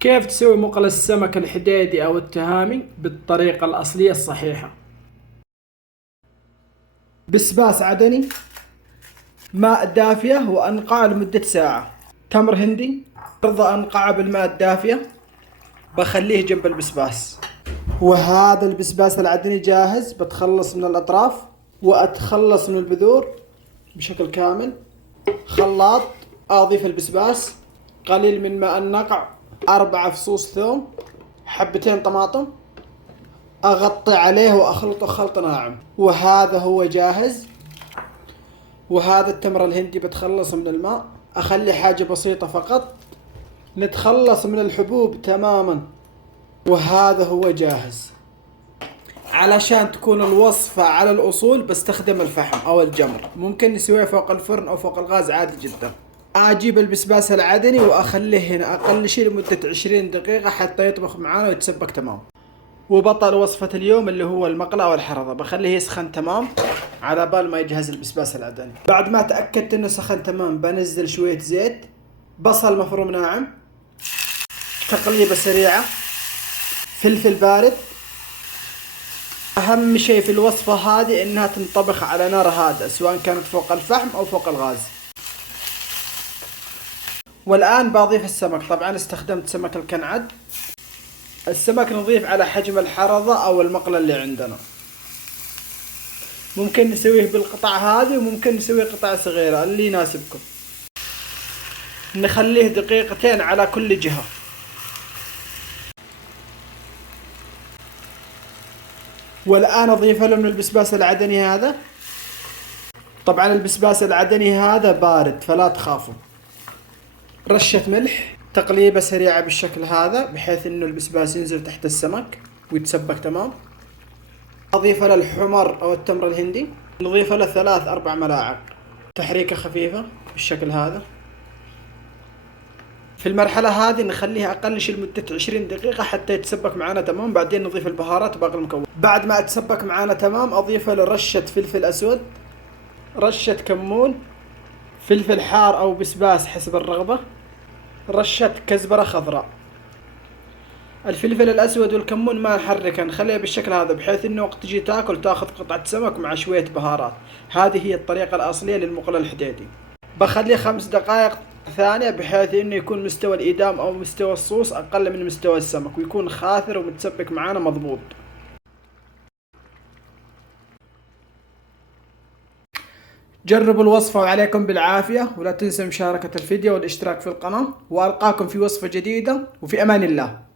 كيف تسوي مقلى السمك الحديدي أو التهامي بالطريقة الأصلية الصحيحة؟ بسباس عدني، ماء دافية وأنقع لمدة ساعة، تمر هندي برضه أنقعه بالماء الدافية، بخليه جنب البسباس. وهذا البسباس العدني جاهز، بتخلص من الأطراف وأتخلص من البذور بشكل كامل. خلاط، أضيف البسباس، قليل من ماء النقع، 4 فصوص ثوم، حبتين طماطم، أغطي عليه وأخلطه خلط ناعم، وهذا هو جاهز. وهذا التمر الهندي بتخلص من الماء، أخلي حاجة بسيطة فقط، نتخلص من الحبوب تماما، وهذا هو جاهز. علشان تكون الوصفة على الأصول بستخدم الفحم أو الجمر، ممكن نسويه فوق الفرن أو فوق الغاز عادي جدا. أجيب البسباس العدني وأخليه هنا أقل شيء لمدة 20 دقيقة حتى يطبخ معانا ويتسبك تمام. وبطل وصفة اليوم اللي هو المقلى والحرضة، بخليه يسخن تمام على بال ما يجهز البسباس العدني. بعد ما تأكدت انه سخن تمام بنزل شوية زيت، بصل مفروم ناعم، تقليبة سريعة، فلفل بارد. اهم شيء في الوصفة هذه انها تنطبخ على نار هادئة سواء كانت فوق الفحم او فوق الغاز. والان بضيف السمك، طبعا استخدمت سمك الكنعد. السمك نضيف على حجم الحرضة او المقلى اللي عندنا، ممكن نسويه بالقطع هذه وممكن نسويه قطع صغيرة اللي يناسبكم. نخليه دقيقتين على كل جهة. والآن أضيف له من البسباس العدني هذا. طبعا البسباس العدني هذا بارد فلا تخافوا. رشة ملح، تقليبة سريعة بالشكل هذا بحيث انه البسباس ينزل تحت السمك ويتسبك تمام. أضيف له الحمر أو التمر الهندي، نضيف له 3-4 ملاعق، تحريكة خفيفة بالشكل هذا. في المرحلة هذه نخليها أقل شيء لمدة 20 دقيقة حتى يتسبك معنا تمام، بعدين نضيف البهارات وباقي المكون. بعد ما يتسبك معنا تمام أضيف له رشة فلفل أسود، رشة كمون، فلفل حار أو بسباس حسب الرغبة، رشة كزبرة خضراء. الفلفل الأسود والكمون ما نحركها، نخليها بالشكل هذا بحيث إنه وقت تجي تاكل تاخذ قطعة سمك مع شوية بهارات. هذه هي الطريقة الأصلية للمقلى الحديدي. بخليه 5 دقائق ثانية بحيث انه يكون مستوى الإدام او مستوى الصوص اقل من مستوى السمك ويكون خاثر ومتسبك معانا مضبوط. جربوا الوصفة وعليكم بالعافية، ولا تنسوا مشاركة الفيديو والاشتراك في القناة، والقاكم في وصفة جديدة وفي امان الله.